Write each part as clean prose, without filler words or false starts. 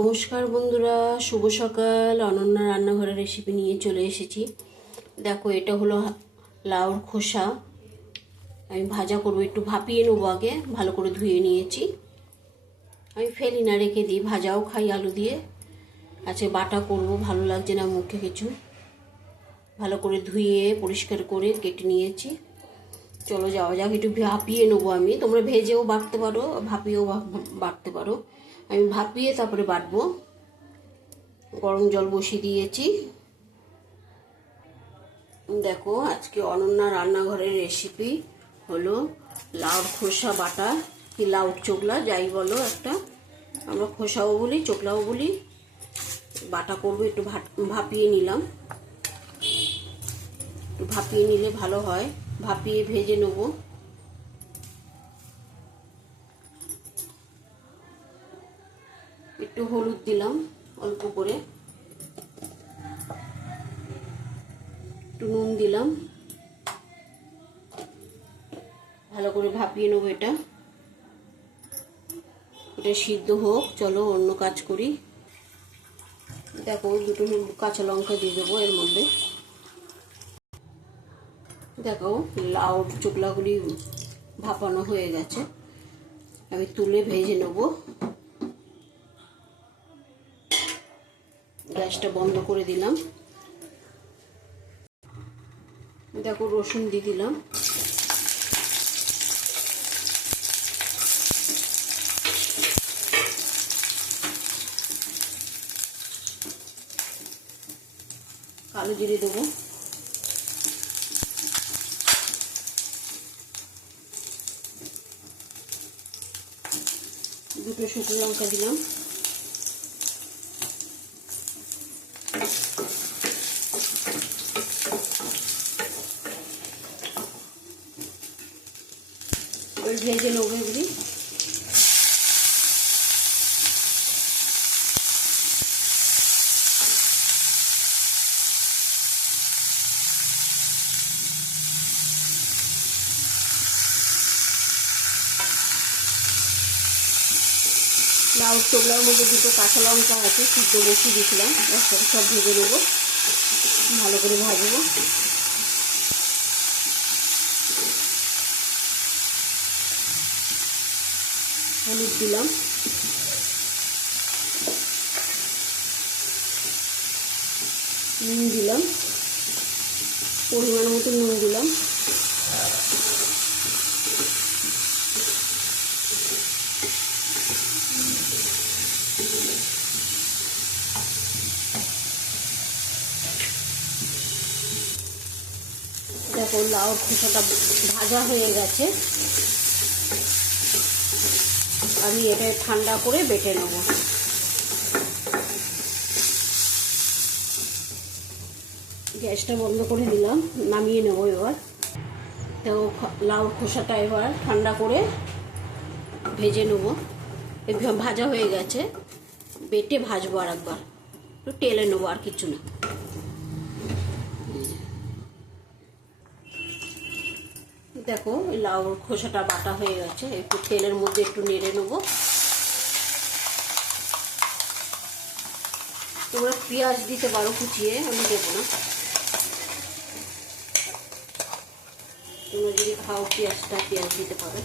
নমস্কার বন্ধুরা, শুভ সকাল। অনন্যা রান্নাঘরের রেসিপি নিয়ে চলে এসেছি। দেখো, এটা হলো লাউর খোসা। আমি ভাজা করবো, একটু ভাপিয়ে নেবো। আগে ভালো করে ধুয়ে নিয়েছি, আমি ফেলি না, রেখে দিই। ভাজাও খাই আলু দিয়ে। আজকে বাটা করব, ভালো লাগছে না মুখে কিছু। ভালো করে ধুয়ে পরিষ্কার করে কেটে নিয়েছি। চলো যাওয়া যাক, একটু ভাপিয়ে নেবো আমি। তোমরা ভেজেও বাটতে পারো, ভাপিয়েও বাটতে পারো। আমি ভাপিয়ে তারপরে বাটবো। গরম জল বসিয়ে দিয়েছি। দেখো, আজকে অনন্যা রান্নাঘরের রেসিপি হলো লাউর খোসা বাটা, কি লাউর চোকলা যাই বলো একটা, আমরা খোসাও বলি চোকলাও বলি। বাটা করবো, একটু ভাপিয়ে নিলাম। একটু ভাপিয়ে নিলে ভালো হয়, ভাপিয়ে ভেজে নেবো। একটু হলুদ দিলাম অল্প করে, একটু নুন দিলাম। ভালো করে ভাপিয়ে নেবো এটা। এটা সিদ্ধ হোক, চলো অন্য কাজ করি। দেখো, দুটো কাঁচা লঙ্কা দিয়ে দেবো এর মধ্যে। দেখো, লাউ চোকলাগুলি ভাপানো হয়ে গেছে, আমি তুলে ভেজে নেব। গ্যাসটা বন্ধ করে দিলাম। দেখো, রসুন দিয়ে দিলাম। কালো জিরে দেবো। দুটো শুকনো লঙ্কা দিলাম। ভেজে নেবো এগুলি। লাউ চোকলার মধ্যে দুটো কাঁচা লঙ্কা আছে, সিদ্ধ বসিয়ে দিয়েছিলাম। একসাথে সব ভেজে নেবো, ভালো করে ভাজবো। হলুদ দিলাম, নুন দিলাম, পরিমাণ মতো নুন দিলাম। দেখো, লাউ খোসাটা ভাজা হয়ে গেছে। আমি এটা ঠান্ডা করে বেটে নেব। গ্যাসটা বন্ধ করে দিলাম, নামিয়ে নেব এবার। তো লাউ খোসাটা এবার ঠান্ডা করে ভেজে নেব। ভাজা হয়ে গেছে, বেটে ভাজবো আর একবার, একটু টেলে নেবো, আর কিছু না। দেখো, লাউ খোসাটা বাটা হয়ে গেছে, একটু তেলের মধ্যে একটু নেড়ে নেবো। তোমরা পেঁয়াজ দিতে পারো কুচিয়ে, আমি দেবো না। তোমরা যদি খাও পেঁয়াজটা, পেঁয়াজ দিতে পারো।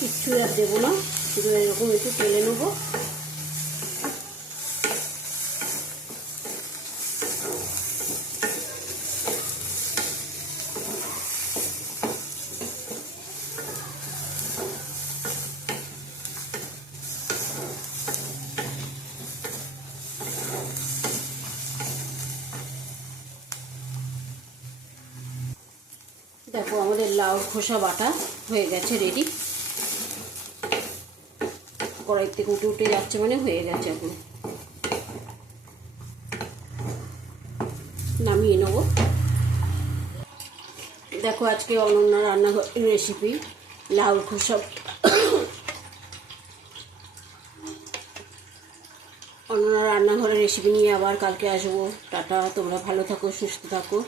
কিচ্ছু আর দেবো না, শুধু এরকম একটু তেলে নেবো। দেখো, আমাদের লাউ খোসা বাটা হয়ে গেছে, রেডি। কড়াই থেকে উঠে উঠে যাচ্ছে মানে হয়ে গেছে। এখন নামিয়ে নেব। দেখো আজকে অনন্যা রান্নাঘর রেসিপি লাউর খোসা। অনন্যা রান্নাঘরের রেসিপি নিয়ে আবার কালকে আসবো। টাটা, তোমরা ভালো থাকো, সুস্থ থাকো।